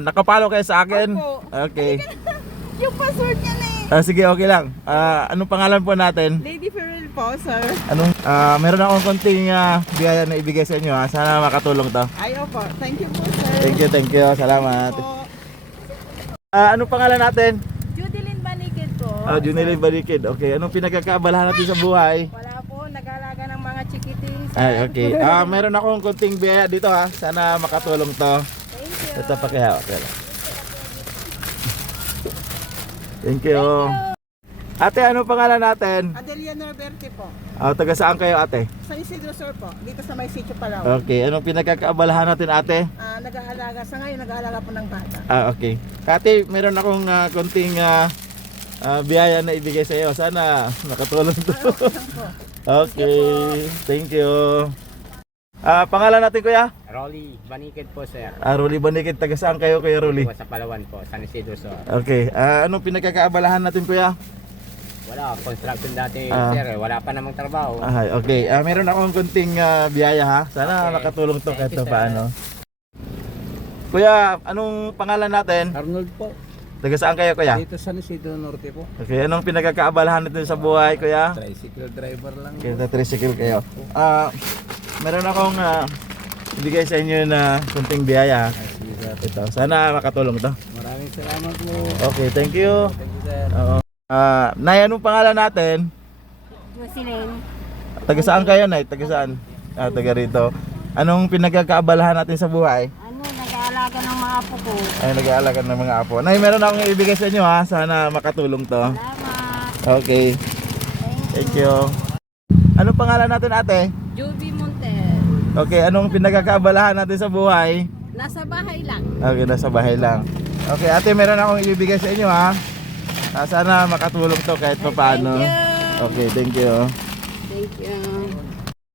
Nakapalo kayo sa akin? Opo. Okay. Yung password niya na eh. Sige, okay lang. Anong pangalan po natin? Lady Ferrell po, sir. Meron akong konting biyaya na ibigay sa inyo. Sana makatulong to. Ay, opo. Thank you po, sir. Thank you. Salamat. Po. Anong pangalan natin? Judilyn Banikid po. Junilin Balikid. Okay, anong pinagkakaabalahan natin sa buhay? Wala po, nag-alaga ng mga chikiting. Ay, okay. Meron akong konting biyaya dito ha. Sana makatulong to. Thank you. Ito pa kaya. Okay. Thank you. Ate, ano pangalan natin? Adelia Norberte po. Taga saan kayo ate? San Isidro, sir po. Dito sa May Sitio, Palawan. Okay, anong pinagkakaabalahan natin ate? Nag-aalaga. Sa ngayon, nag-aalaga po ng bata. Okay. Ate, meron akong konting biyaya na ibigay sa iyo. Sana nakatulong to. Okay, thank you. Pangalan natin kuya? Rolly Banikid po, sir. Rolly Banikid, taga saan kayo kuya Rolly? Po sa Palawan po, San Isidro, sir. Okay, anong pinagkakaabalahan natin kuya? Wala, construction dati, sir. Wala pa namang trabaho. Okay, meron akong konting biyaya ha. Sana Okay. makatulong to kahit Thank you, pa paano. Kuya, anong pangalan natin? Arnold po, Taga saan kayo kuya? dito sa San Isidro Norte po. Okay, anong pinagkakaabalahan natin sa buhay kuya? Tricycle driver lang. Okay, sa tricycle kayo. Meron akong ibigay sa inyo na kunting biyaya. Ito, sana makatulong to. Maraming salamat po. Okay, thank you. Thank you, sir. Oo. Nay, anong pangalan natin? Jocelyn. Taga saan kayo, Nay? Taga saan? Taga rito. Anong pinagkakaabalahan natin sa buhay? Nag-aalaga ng mga apo ko. Ay, nag-aalaga ng mga apo. Nay, meron akong ibigay sa inyo ha. Sana makatulong to. Salamat. Okay. Thank you. Anong pangalan natin, ate? Joby Montes. Okay, anong pinagkakaabalahan natin sa buhay? Nasa bahay lang. Okay, nasa bahay lang. Okay, ate, meron akong ibibigay sa inyo ha. Sana makatulong to kahit pa paano. Thank you. Okay, thank you. Thank you.